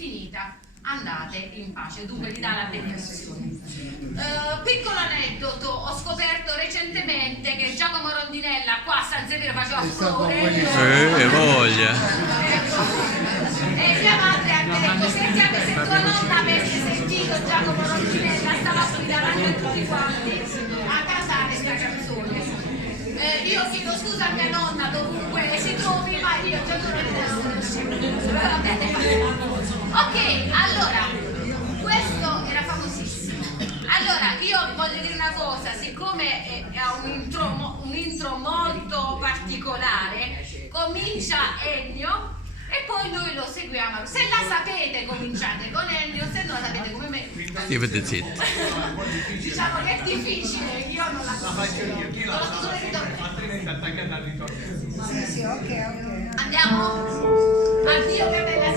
finita, andate in pace. Dunque vi dà la benedizione. Piccolo aneddoto, ho scoperto recentemente che Giacomo Rondinella qua a San Severo faceva furore. Voglia. E mia madre ha detto, senti, anche se tua nonna avesse sentito Giacomo Rondinella stava qui davanti a tutti quanti a cantare questa canzone. Io chiedo scusa a mia nonna dovunque si trovi, ma io Giacomo Rondinella non lo so. Ok, allora, questo era famosissimo. Allora, io voglio dire una cosa, siccome ha un intro molto particolare, comincia Ennio e poi noi lo seguiamo. Se la sapete cominciate con Ennio, se non la sapete come me. State zitto. Diciamo che è difficile, io non la so. Faccio io, chi la sa? Altrimenti attaccata al ritorno. Sì, ok. Andiamo. Addio che bella